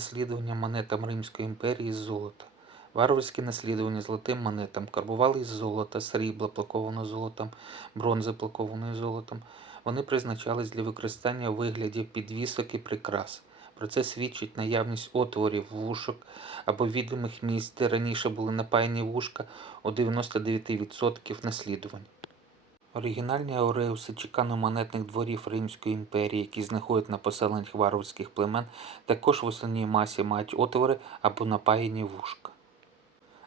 Наслідування монетам Римської імперії з золота. Варварські наслідування золотим монетам карбували із золота, срібла, плакованого золотом, бронзи, плакованої золотом. Вони призначались для використання у вигляді підвісок і прикрас. Про це свідчить наявність отворів вушок або відомих місць, де раніше були напаяні вушка у 99% наслідувань. Оригінальні ауреуси чекано-монетних дворів Римської імперії, які знаходять на поселеннях варварських племен, також в основній масі мають отвори або напаяні вушка.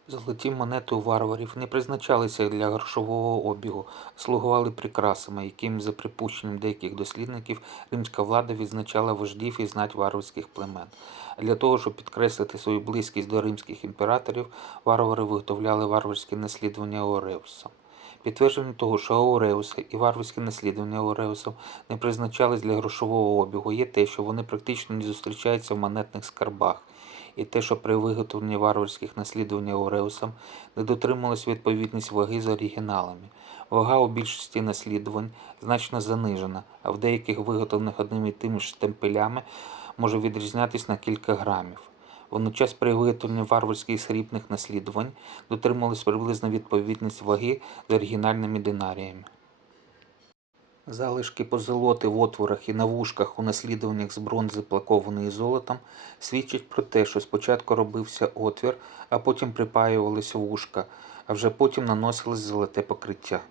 Золоті монети у варварів не призначалися для грошового обігу, слугували прикрасами, яким, за припущенням деяких дослідників, римська влада відзначала вождів і знать варварських племен. Для того, щоб підкреслити свою близькість до римських імператорів, варвари виготовляли варварські наслідування ауреусам. Підтвердження того, що ауреуси і варварські наслідування ауреусам не призначались для грошового обігу, є те, що вони практично не зустрічаються в монетних скарбах, і те, що при виготовленні варварських наслідувань ауреусам не дотрималась відповідність ваги з оригіналами. Вага у більшості наслідувань значно занижена, а в деяких виготовлених одними і тими ж штемпелями може відрізнятись на кілька грамів. Водночас при виготовленні варварських срібних наслідувань дотримувалась приблизно відповідність ваги з оригінальними динаріями. Залишки позолоти в отворах і на вушках у наслідуваннях з бронзи, плакованої золотом, свідчать про те, що спочатку робився отвір, а потім припаювалися вушка, а вже потім наносилось золоте покриття.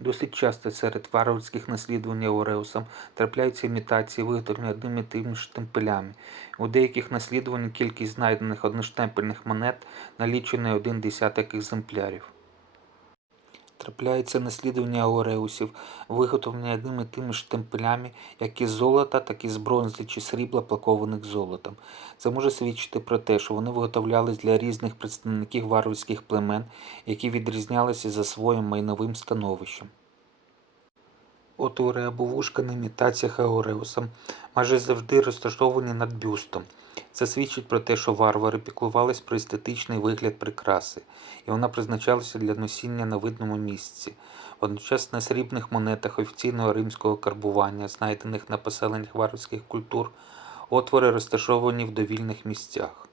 Досить часто серед варварських наслідувань Ореусом трапляються імітації, виготовлені одними і тими штемпелями. У деяких наслідувань кількість знайдених одноштемпельних монет налічує один десяток екземплярів. Трапляються наслідування ауреусів, виготовлені одними тими ж темпелями, як із золота, так і з бронзи чи срібла, плакованих золотом. Це може свідчити про те, що вони виготовлялись для різних представників варварських племен, які відрізнялися за своїм майновим становищем. Отвори або вушка на імітаціях ауреусам майже завжди розташовані над бюстом. Це свідчить про те, що варвари піклувались про естетичний вигляд прикраси, і вона призначалася для носіння на видному місці. Водночас на срібних монетах офіційного римського карбування, знайдених на поселеннях варварських культур, отвори розташовані в довільних місцях.